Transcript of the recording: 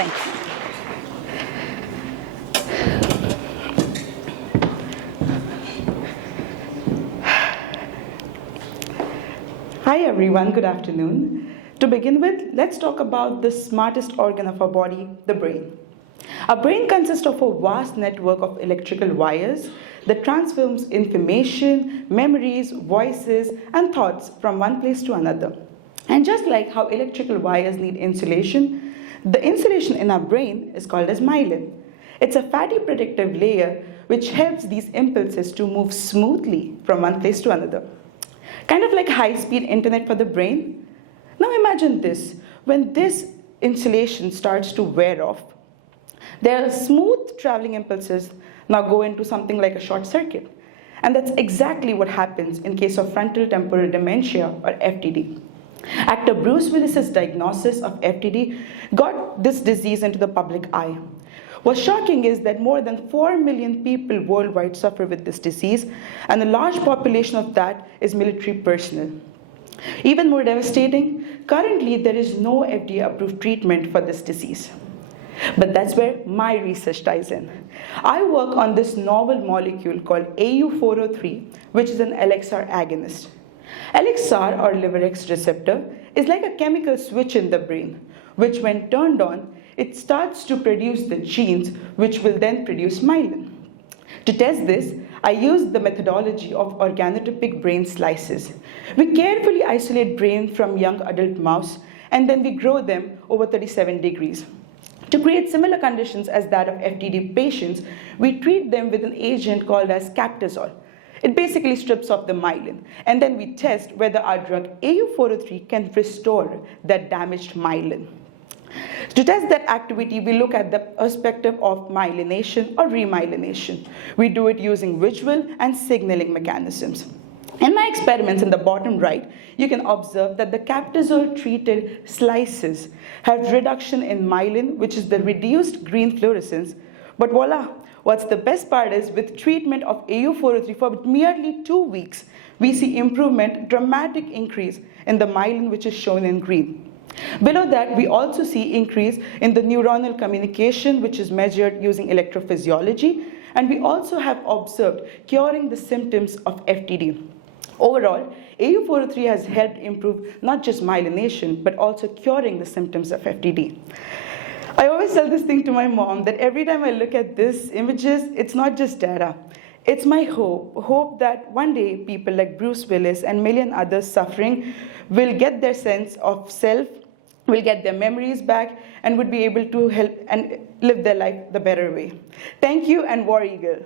Thanks. Hi everyone, good afternoon. To begin with, let's talk about the smartest organ of our body, the brain. Our brain consists of a vast network of electrical wires that transforms information, memories, voices, and thoughts from one place to another. And just like how electrical wires need insulation, the insulation in our brain is called as myelin. It's a fatty protective layer which helps these impulses to move smoothly from one place to another. Kind of like high-speed internet for the brain. Now imagine this, when this insulation starts to wear off, there are smooth traveling impulses now go into something like a short circuit. And that's exactly what happens in case of frontal temporal dementia or FTD. Actor Bruce Willis's diagnosis of FTD got this disease into the public eye. What's shocking is that more than 4 million people worldwide suffer with this disease, and a large population of that is military personnel. Even more devastating, currently there is no FDA-approved treatment for this disease. But that's where my research ties in. I work on this novel molecule called AU403, which is an LXR agonist. LXR, or liver X receptor, is like a chemical switch in the brain, which when turned on, it starts to produce the genes which will then produce myelin. To test this, I used the methodology of organotropic brain slices. We carefully isolate brain from young adult mouse, and then we grow them over 37 degrees. To create similar conditions as that of FTD patients, we treat them with an agent called as captazole. It basically strips off the myelin, and then we test whether our drug AU403 can restore that damaged myelin. To test that activity, we look at the perspective of myelination or remyelination. We do it using visual and signaling mechanisms. In my experiments in the bottom right, you can observe that the captazole-treated slices have reduction in myelin, which is the reduced green fluorescence. But voila, what's the best part is with treatment of AU403 for merely 2 weeks, we see improvement, dramatic increase in the myelin, which is shown in green. Below that, we also see increase in the neuronal communication, which is measured using electrophysiology, and we also have observed curing the symptoms of FTD. Overall, AU403 has helped improve not just myelination, but also curing the symptoms of FTD. I always tell this thing to my mom that every time I look at these images, it's not just data. It's my hope that one day people like Bruce Willis and million others suffering will get their sense of self, will get their memories back, and would be able to help and live their life the better way. Thank you, and War Eagle.